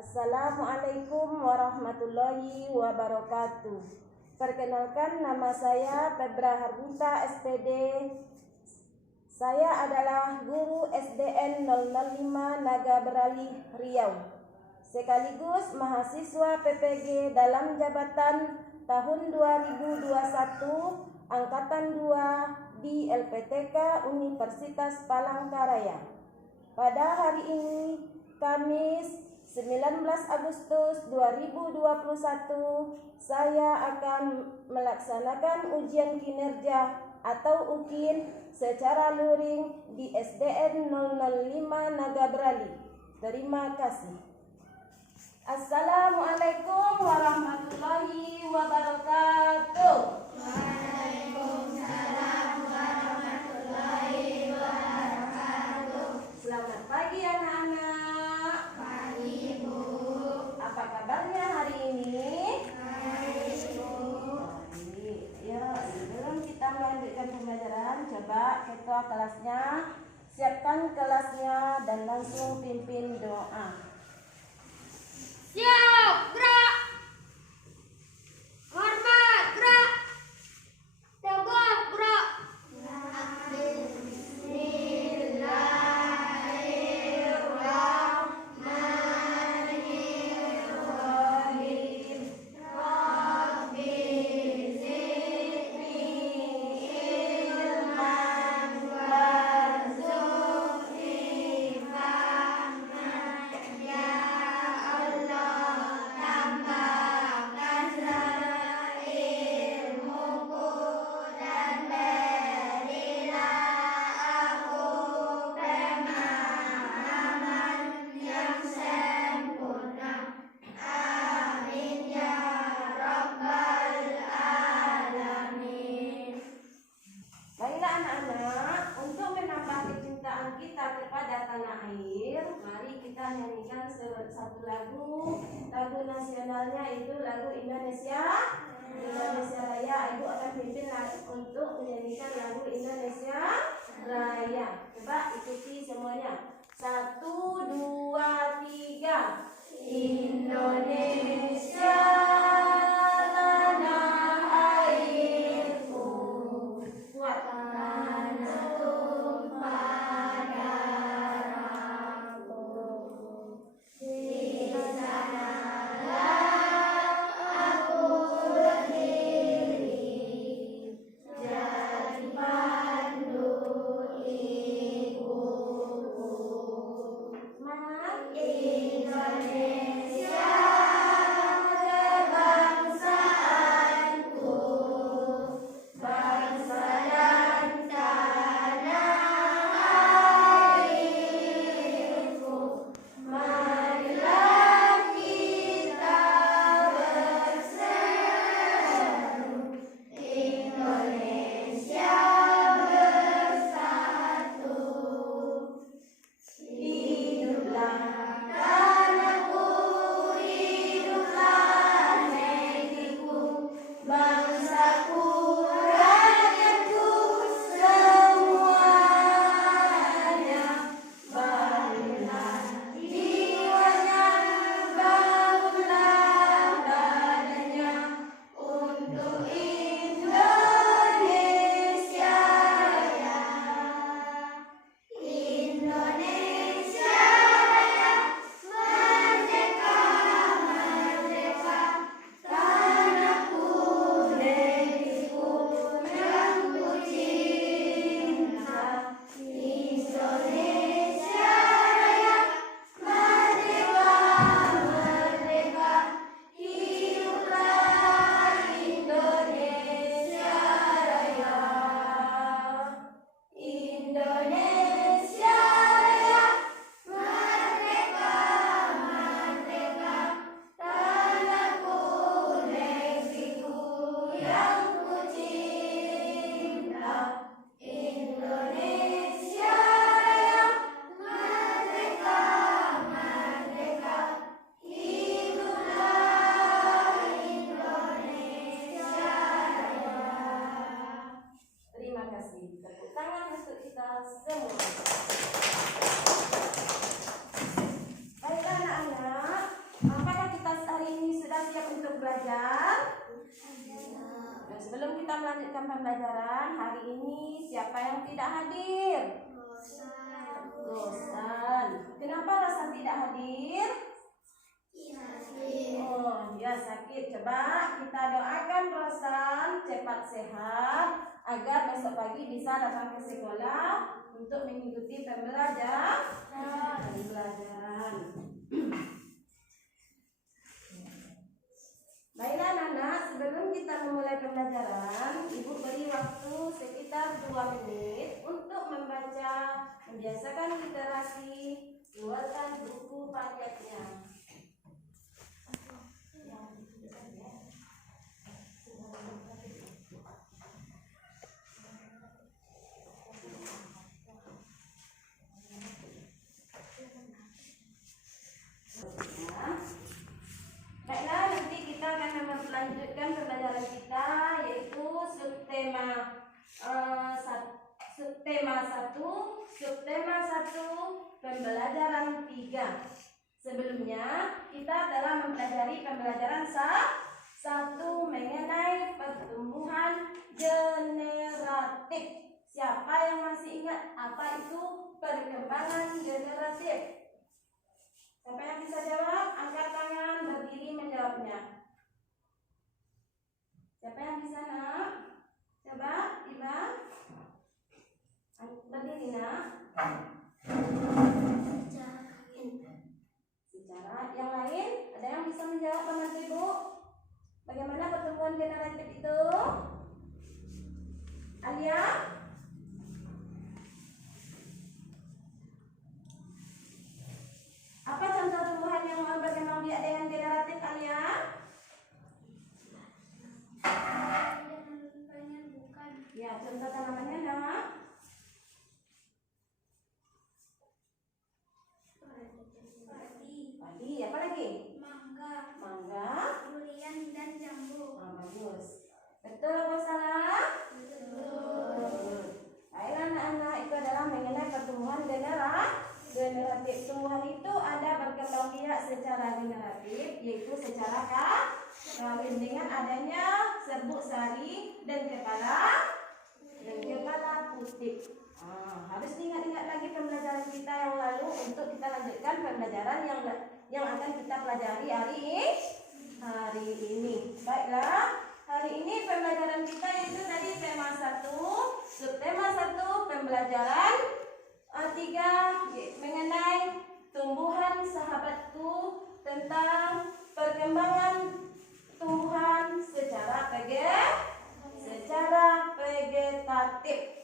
Assalamualaikum warahmatullahi wabarakatuh. Perkenalkan, nama saya Febra Harunta SPD. Saya adalah guru SDN 005 Naga Beralih Riau, sekaligus mahasiswa PPG dalam jabatan tahun 2021 Angkatan 2 di LPTK Universitas Palangkaraya. Pada hari ini, Kamis 19 Agustus 2021, saya akan melaksanakan ujian kinerja atau UKIN secara luring di SDN 005 Naga Beralih. Terima kasih. Assalamualaikum warahmatullahi wabarakatuh. Waalaikumsalam warahmatullahi wabarakatuh. Selamat pagi anak-anak. Pagi, Bu. Apa kabarnya hari ini? Baik, Bu. Baik. Ya, sebelum kita melanjutkan pembelajaran, coba ketua kelasnya siapkan kelasnya dan langsung pimpin doa. Siap, gerak. Hormat, gerak. Tegak, gerak. Baiklah anak-anak, untuk menambah kecintaan kita kepada tanah air, mari kita nyanyikan satu lagu. Lagu nasionalnya itu lagu Indonesia Raya. Ibu akan pimpin untuk menyanyikan lagu Indonesia Raya. Coba ikuti semuanya. 1, 2, 3. Indonesia tanah airku, kuat. Tanahku melanjutkan pembelajaran. Hari ini siapa yang tidak hadir? Rosan. Kenapa Rosan tidak hadir? Oh, dia sakit. Coba kita doakan Rosan cepat sehat agar besok pagi bisa datang ke sekolah untuk mengikuti pembelajaran. Baiklah anak-anak, sebelum kita memulai pembelajaran, Ibu beri waktu sekitar 2 menit untuk membaca, membiasakan literasi, keluarkan buku paketnya. Baiklah, nanti kita akan melanjutkan pembelajaran kita, yaitu subtema 1, pembelajaran 3. Sebelumnya kita telah mempelajari pembelajaran 1 mengenai pertumbuhan generatif. Siapa yang masih ingat apa itu perkembangan generatif? Siapa yang bisa jawab? Angkat tangan, berdiri menjawabnya. Siapa yang bisa, nak? Coba, Iba. Berdiri, nak. Secara yang lain, ada yang bisa menjawab pembantu Ibu? Bagaimana pertumbuhan generatif itu? Alia? Apa contoh tumbuhan yang berkembang biak dengan generatif, Alia? Ya, contoh tanamannya, nak. Padi, apa lagi? Mangga, durian dan jambu. bagus. Betul atau salah? Betul. Baiklah anak-anak, itu adalah mengenai pertumbuhan generatif. Tumbuhan itu ada berkembang biak secara generatif, yaitu secara kawin dengan adanya serbuk sari dan kepala putih. Harus ingat-ingat lagi pembelajaran kita yang lalu untuk kita lanjutkan pembelajaran yang akan kita pelajari hari ini. Baiklah, hari ini pembelajaran kita itu tadi tema 1, subtema 1, pembelajaran 3 mengenai tumbuhan sahabatku, tentang perkembangan tumbuhan secara vegetatif.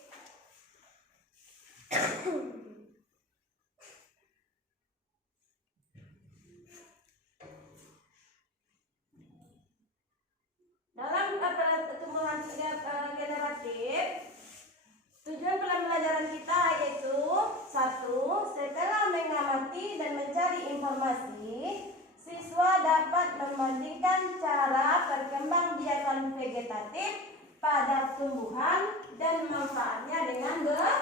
Dalam pertumbuhan generatif, tujuan pembelajaran kita yaitu 1. Setelah mengamati dan mencari informasi, siswa dapat membandingkan cara perkembangbiakan vegetatif pada tumbuhan dan manfaatnya dengan benar.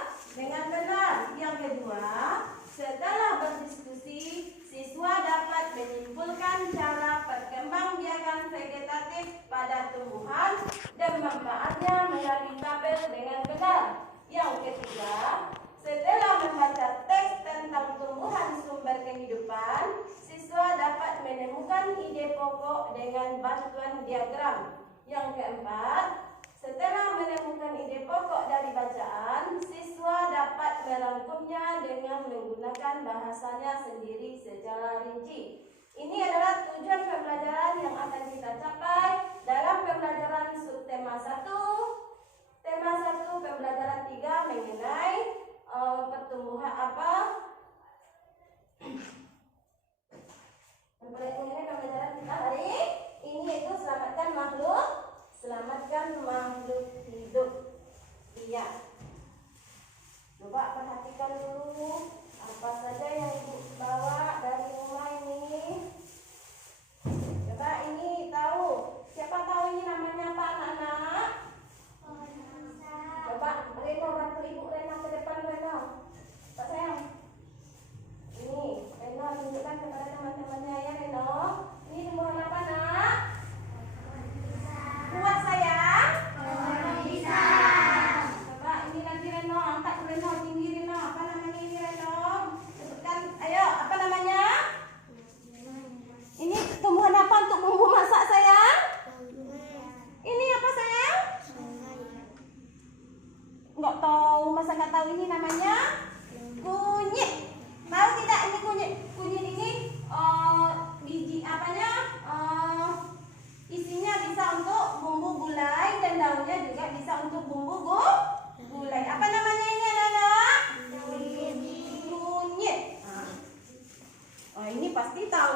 Yang kedua, setelah berdiskusi, siswa dapat menyimpulkan cara perkembangbiakan vegetatif pada tumbuhan dan manfaatnya melalui tabel dengan benar. Yang ketiga, setelah membaca teks tentang tumbuhan sumber kehidupan, siswa dapat menemukan ide pokok dengan bantuan diagram. Yang keempat, setelah menemukan ide pokok dari bacaan, siswa dapat merangkumnya dengan menggunakan bahasanya sendiri secara rinci. Ini adalah tujuan pembelajaran yang akan kita capai dalam pembelajaran subtema 1. Tema 1 pembelajaran 3 mengenai pertumbuhan mengenai pembelajaran kita hari ini, yaitu selamatkan makhluk hidup. Iya. Coba perhatikan dulu apa saja yang Ibu bawa dari rumah ini. Coba ini tahu. Siapa tahu ini namanya apa, anak-anak? Coba Reno bantu Ibu Reno ke depan, Reno. Pak sayang. Ini Reno tunjukkan kepada teman-temannya ya, Reno. Ini tumbuhan apa, nak? Kuat sayang.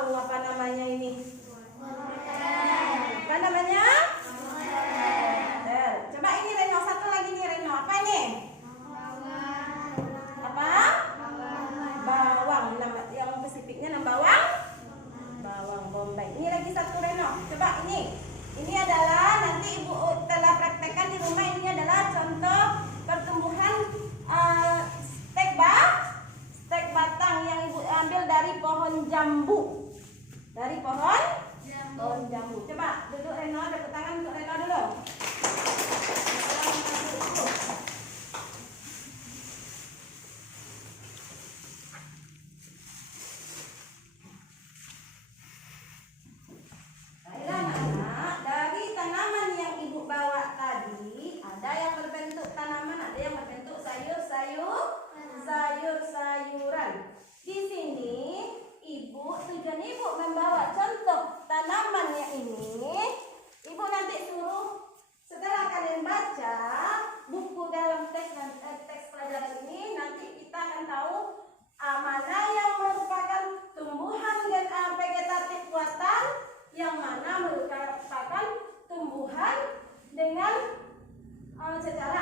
tahu apa namanya ini? Apa namanya? Coba ini Reno, satu lagi nih Reno. Apa ini? Apa? Bawang. Nama yang spesifiknya nama bawang? Bawang bombay. Ini lagi satu Reno. Coba ini. Ini adalah nanti Ibu telah praktekkan di rumah. Ini adalah contoh pertumbuhan stek batang yang Ibu ambil dari pohon jambu. Dari pohon jambu. Coba duduk Reno, tepuk tangan untuk Reno dulu. Baiklah anak-anak, dari tanaman yang Ibu bawa tadi, ada yang berbentuk tanaman, ada yang berbentuk sayur-sayuran. Di sini tujuan Ibu membawa contoh tanamannya ini. Ibu nanti suruh setelah kalian baca buku dalam teks pelajaran ini, nanti kita akan tahu mana yang merupakan tumbuhan dan vegetatif buatan, yang mana merupakan tumbuhan dengan secara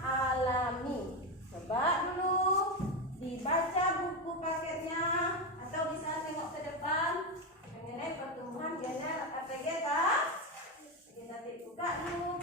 alami. Coba dulu dibaca buku paketnya atau bisa tengok ke depan mengenai pertumbuhan vegetatif. Buka dulu.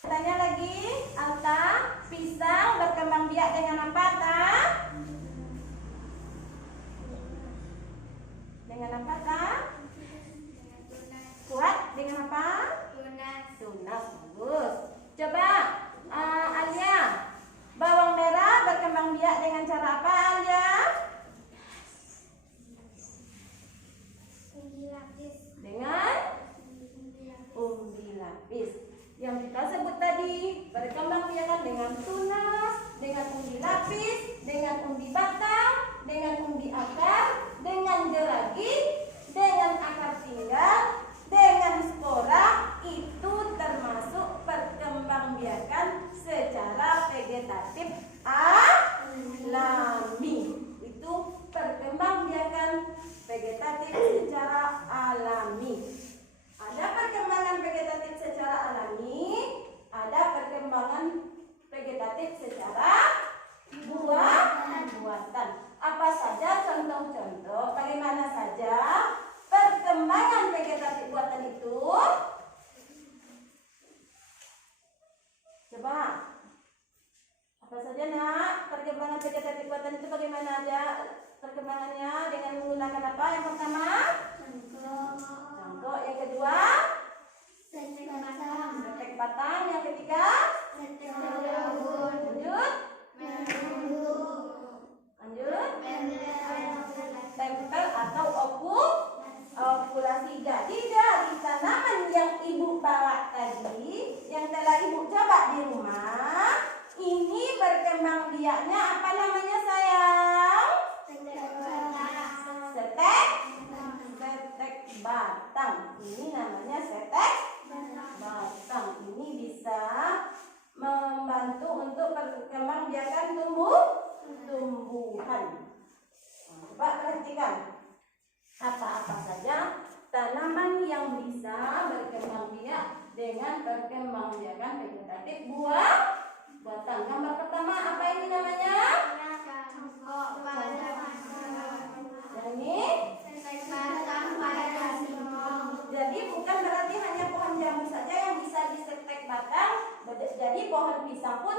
Tanya lagi, Alta, pisang berkembang biak dengan apa, Ta? Dengan apa, Ta? Kuat dengan apa? Tunas. Bagus. Coba Alia, bawang merah berkembang biak dengan cara apa, Alia? Dengan umbi lapis. Yang kita sebut tadi berkembang biakan dengan tunas, dengan umbi lapis, dengan umbi batang, dengan umbi akar, dengan geragi, dengan akar tinggal, dengan spora. Itu termasuk perkembang biakan secara vegetatif alami. Itu perkembang biakan vegetatif secara alami. Ada perkembangan vegetatif secara alami, ada perkembangan vegetatif secara buatan. Apa saja contoh-contoh, bagaimana saja perkembangan vegetatif buatan itu? Coba, apa saja nak? Perkembangan vegetatif buatan itu bagaimana aja perkembangannya? Dengan menggunakan apa? Yang pertama? Cangkok. Yang kedua? Setek batang. Yang ketiga? Lanjut. Tempel atau okulasi. Jadi dari tanaman yang Ibu bawa tadi, yang telah Ibu coba di rumah, ini berkembang biaknya apa namanya sayang? Setek batang. Ini namanya setek batang. Ini bisa membantu untuk perkembang biakan tumbuhan. Coba perhatikan apa-apa saja tanaman yang bisa berkembang biak dengan perkembang biakan vegetatif buatan. Gambar pertama apa ini namanya? Yang ini? Jadi bukan berarti hanya pohon jambu saja yang bisa disetek batang. Jadi pohon pisang pun,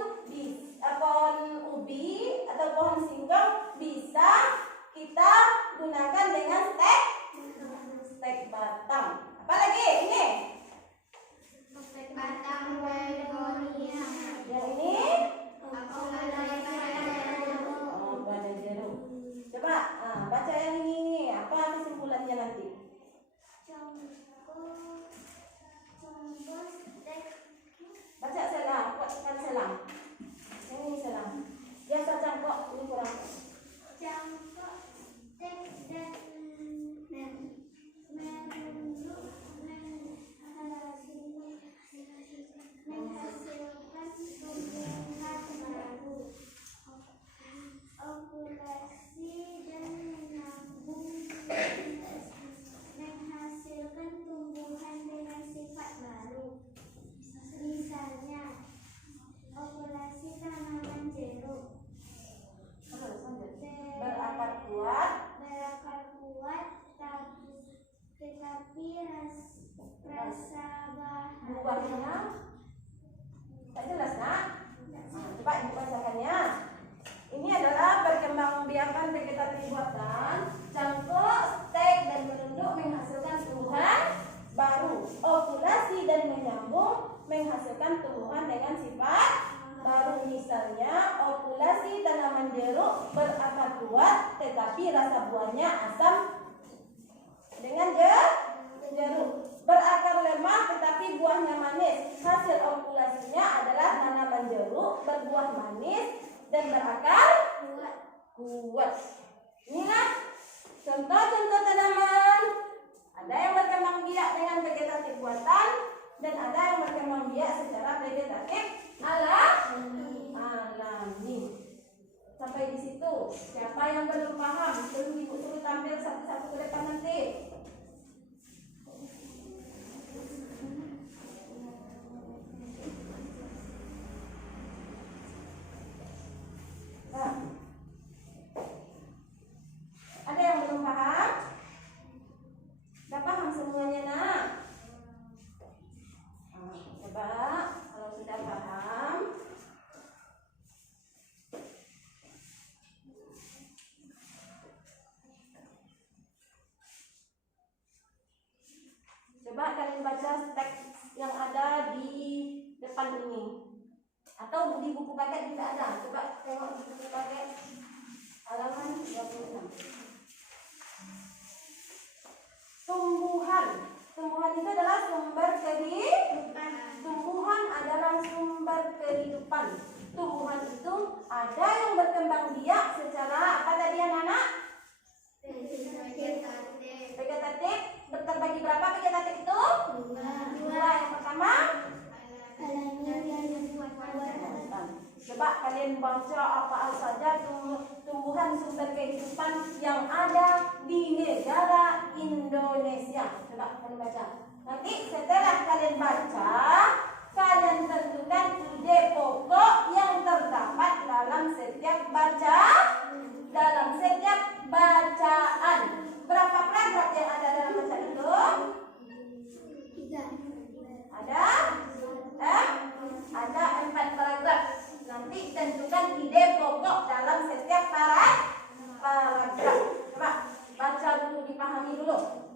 pohon ubi atau pohon singkong bisa kita gunakan dengan stek batang. Apa lagi? Ini? Stek batang begonia. Yang ini? Apel jeruk. Oh, buah jeruk. Tetapi rasa buahnya tak jelas nak? Coba ibu bacakannya. Ini adalah perkembangbiakan vegetatif buatan, cangkok, stek dan menunduk menghasilkan tumbuhan baru. Okulasi dan menyambung menghasilkan tumbuhan dengan sifat baru. Misalnya okulasi tanaman jeruk berakar kuat tetapi rasa buahnya asam dengan jeruk. Berakar lemah tetapi buahnya manis. Hasil okulasinya adalah tanaman jeruk berbuah manis dan berakar kuat. Inilah contoh-contoh tanaman. Ada yang berkembang biak dengan vegetatif buatan dan ada yang berkembang biak secara vegetatif alami. Sampai di situ. Siapa yang belum paham, belum ibu suruh tampil satu-satu ke depan nanti. Nah, ada yang belum paham? Sudah paham semuanya nak? Coba kalau sudah paham, coba kalian baca teks yang ada di depan ini. Atau di buku paket juga ada. Coba tengok di buku paket halaman 36. Tumbuhan. Tumbuhan itu adalah sumber kehidupan. Tumbuhan adalah sumber kehidupan. Tumbuhan itu ada yang berkembang biak secara apa tadi anak-anak? Vegetatif. Terbagi berapa vegetatif itu? Dua. Yang pertama? Coba kalian baca apa saja tumbuhan sumber kehidupan yang ada di negara Indonesia. Coba kalian baca. Nanti setelah kalian baca, kalian tentukan ide pokok yang terdapat dalam setiap bacaan. Berapa paragraf yang ada dalam bacaan itu? 3. Ada 4 paragraf. Nanti tentukan ide pokok dalam setiap paragraf. Coba baca dulu, dipahami dulu.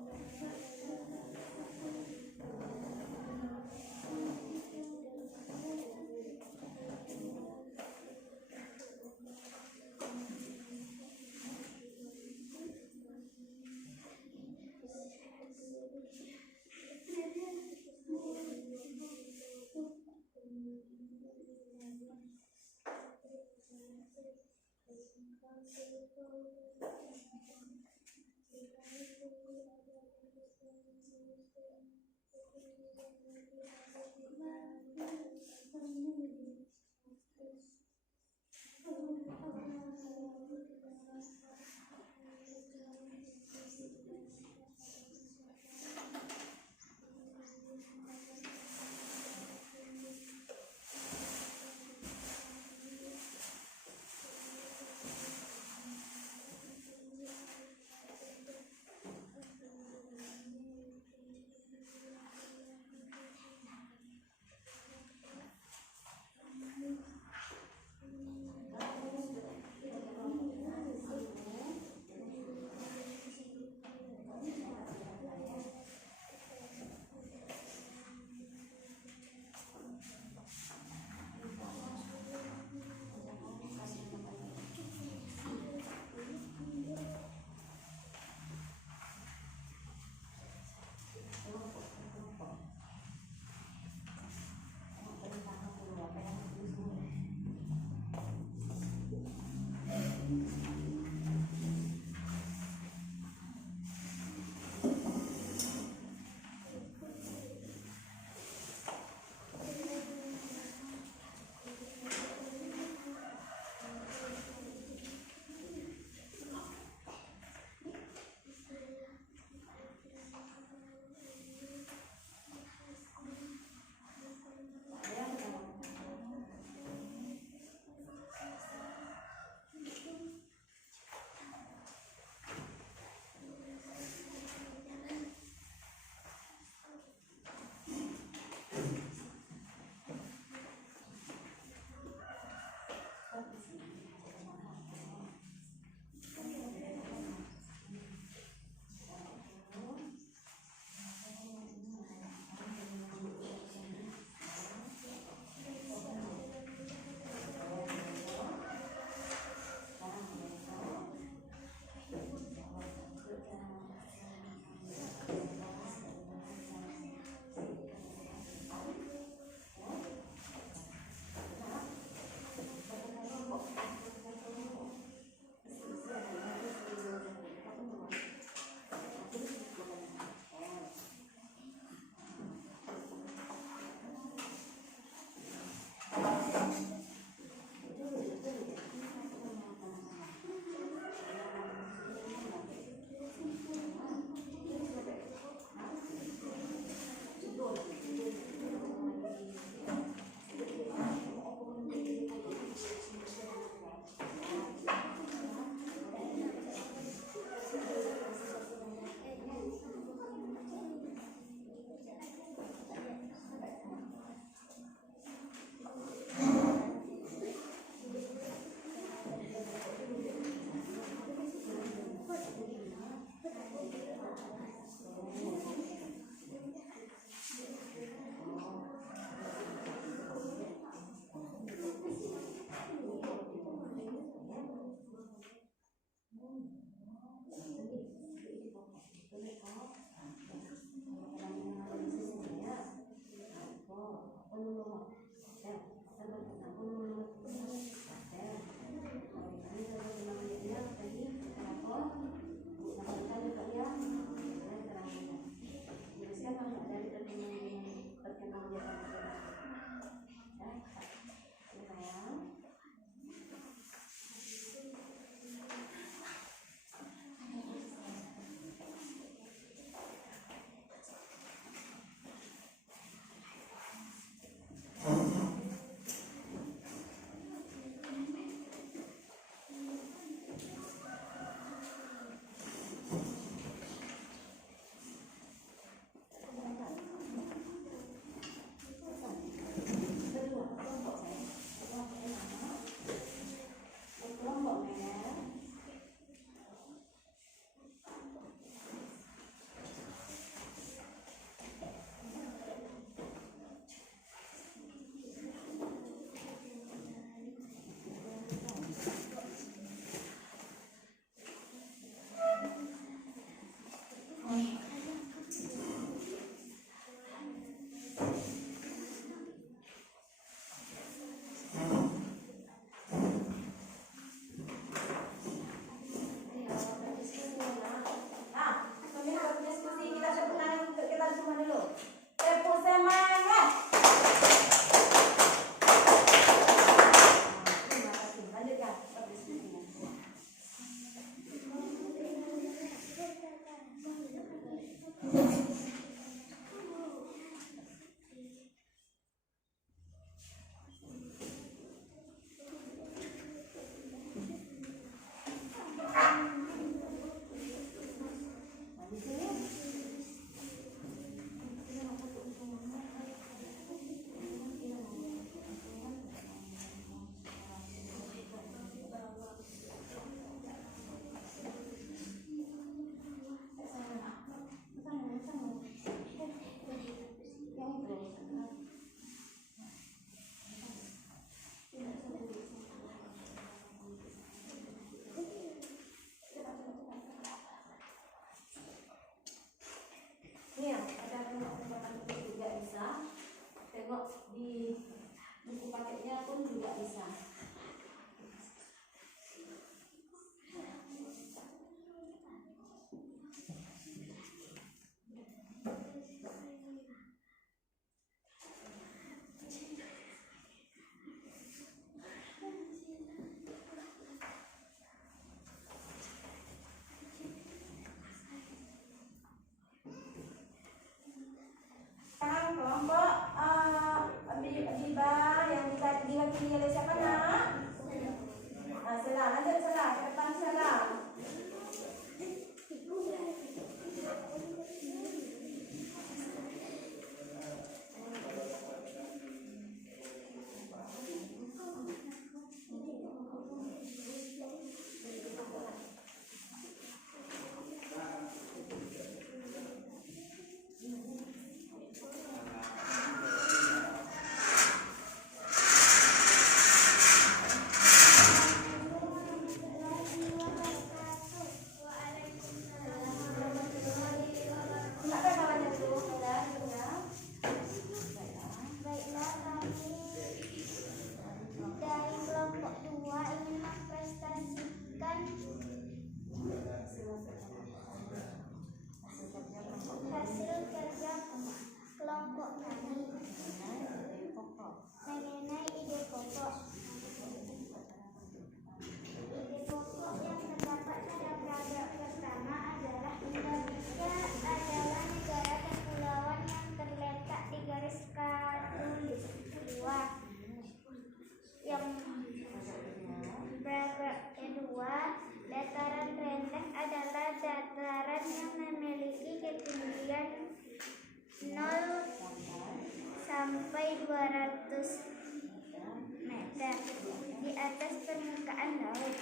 laut.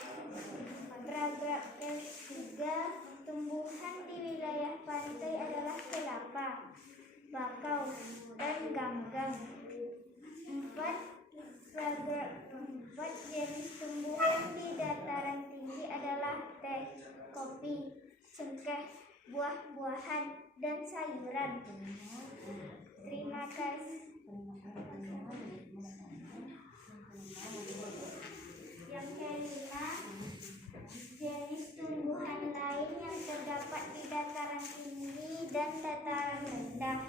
Paragraf ketiga, tumbuhan di wilayah pantai adalah kelapa, bakau, dan ganggang. 4. Paragraf 4, jenis tumbuhan di dataran tinggi adalah teh, kopi, cengkeh, buah-buahan, dan sayuran. Terima kasih. Yang kelima, jenis tumbuhan lain yang terdapat di dataran tinggi dan dataran rendah.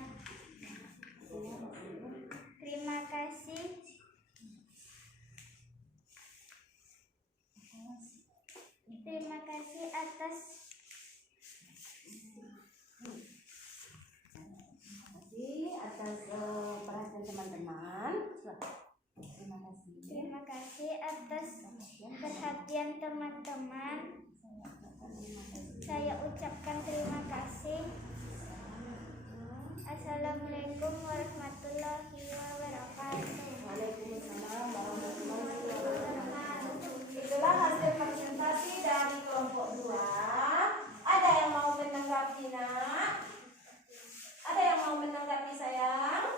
Terima kasih. Terima kasih atas perhatian teman-teman. Terima kasih. Terima kasih atas perhatian teman-teman. Saya ucapkan terima kasih. Assalamualaikum warahmatullahi wabarakatuh. Waalaikumsalam warahmatullahi wabarakatuh. Itulah hasil presentasi dari kelompok 2. Ada yang mau menanggapi, Nak? Ada yang mau menanggapi, sayang?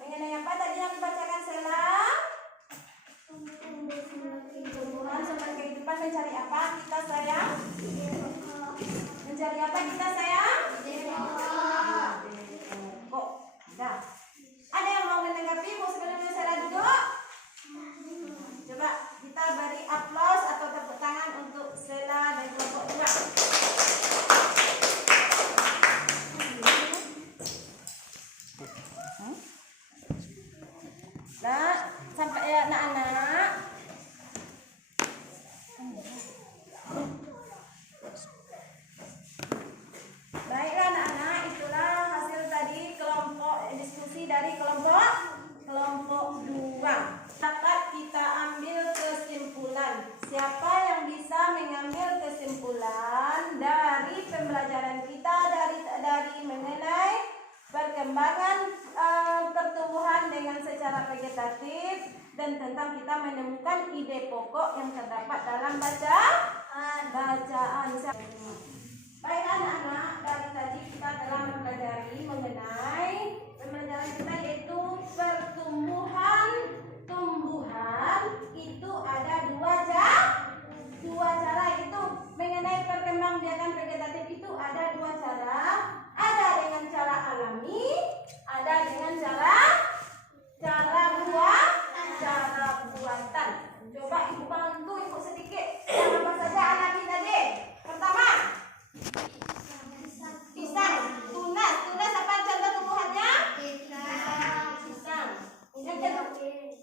Mengenai apa tadi yang dibacakan, Sela? Tumbuhan sumber kehidupan mencari apa kita, sayang? Mencari apa kita, sayang? Kok? Dah. Ada yang mau menanggapi sebelumnya Sela duduk? Coba kita beri aplaus atau tepuk tangan untuk Sela dan kelompok 2. Nah, sampai ya anak-anak. Baiklah anak-anak, itulah hasil tadi diskusi dari kelompok 2. Dapat kita ambil kesimpulan. Siapa yang bisa mengambil kesimpulan dari pembelajaran kita dari mengenai perkembangan pertumbuhan dengan secara vegetatif dan tentang kita menemukan ide pokok yang terdapat dalam bacaan. Baik anak-anak, dari tadi kita telah mempelajari mengenai pembelajaran kita yaitu pertumbuhan. Itu ada dua cara itu mengenai perkembangbiakan vegetatif itu ada 2 cara. Ada dengan cara alami, ada dengan cara buatan. Coba ibu bantu ibu sedikit. Yang apa saja alami tadi? Pertama, pisang, tunas. Tunas apa contoh tumbuhannya? Pisang. Yang kedua,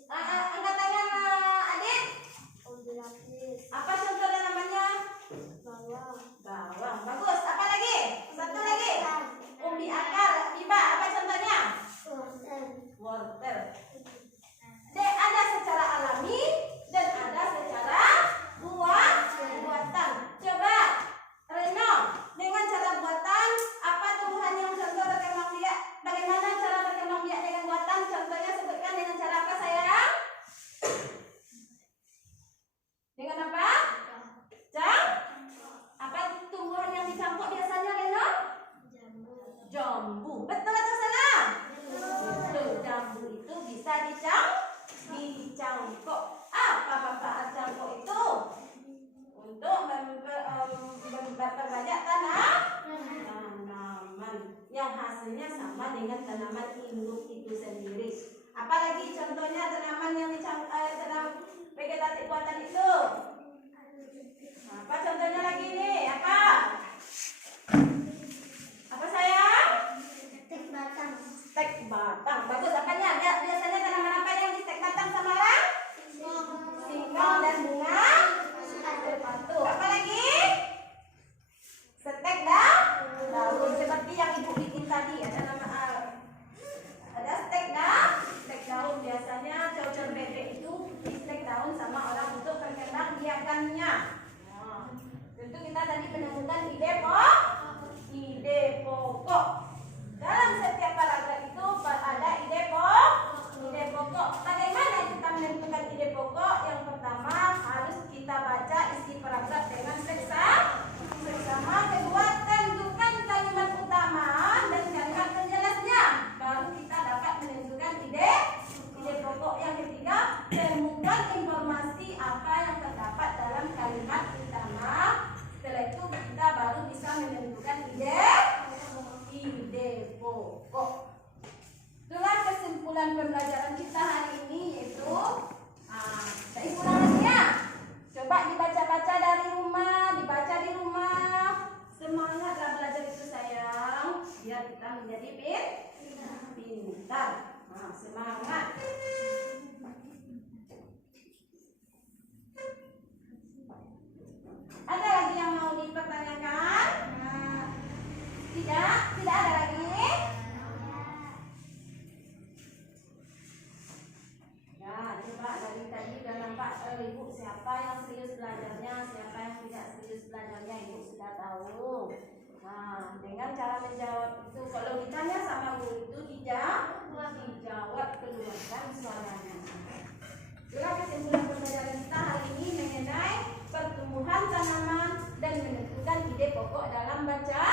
angkat tangan adik. Apa contoh tanamannya? Bawang. Bagus. Apa lagi? Satu lagi. Umbi akar, tiba. Apa contohnya? Wortel. Ada secara alami dan ada secara buatan. Coba Reno, dengan cara buatan apa tumbuhan yang contoh berkembang biak? Bagaimana cara berkembang biak dengan buatan? Contohnya sebutkan dengan cara apa, sayang? Dengan apa? Apa tumbuhan yang dicampur biasanya, Reno? Jambu. Betul atau salah? Betul. Jambu itu bisa dicangkok. Apa manfaat cangkok itu? Untuk memperbanyak tanaman yang hasilnya sama dengan tanaman induk itu sendiri. Apalagi contohnya tanaman yang tanaman vegetatif buatan itu? Apa contohnya lagi nih? Apa? Apa sayang? Stek batang. Bagus. Apanya? Biasanya tanaman apa yang di stek batang sama orang? Singkong dan bunga sepatu. Apa lagi? Stek daun. Seperti yang ibu bikin tadi. Ada stek daun. Biasanya cocor bebek itu di stek daun sama orang untuk perkembangbiakannya. Tentu kita tadi menemukan ide pokok. Dalam setiap paragraf itu ada ide pokok. Bagaimana kita menentukan ide pokok? Yang pertama harus kita pintar. Nah, semangat. Ada lagi yang mau dipertanyakan? Nah, tidak ada lagi. Ya, coba dari tadi sudah nampak Ibu siapa yang serius belajarnya, siapa yang tidak serius belajarnya, Ibu sudah tahu. Nah, dengan cara menjawab itu, kalau ditanya sama guru itu dijawab keluarkan suaranya. Itulah kesimpulan pembelajaran kita hari ini mengenai pertumbuhan tanaman dan menentukan ide pokok dalam baca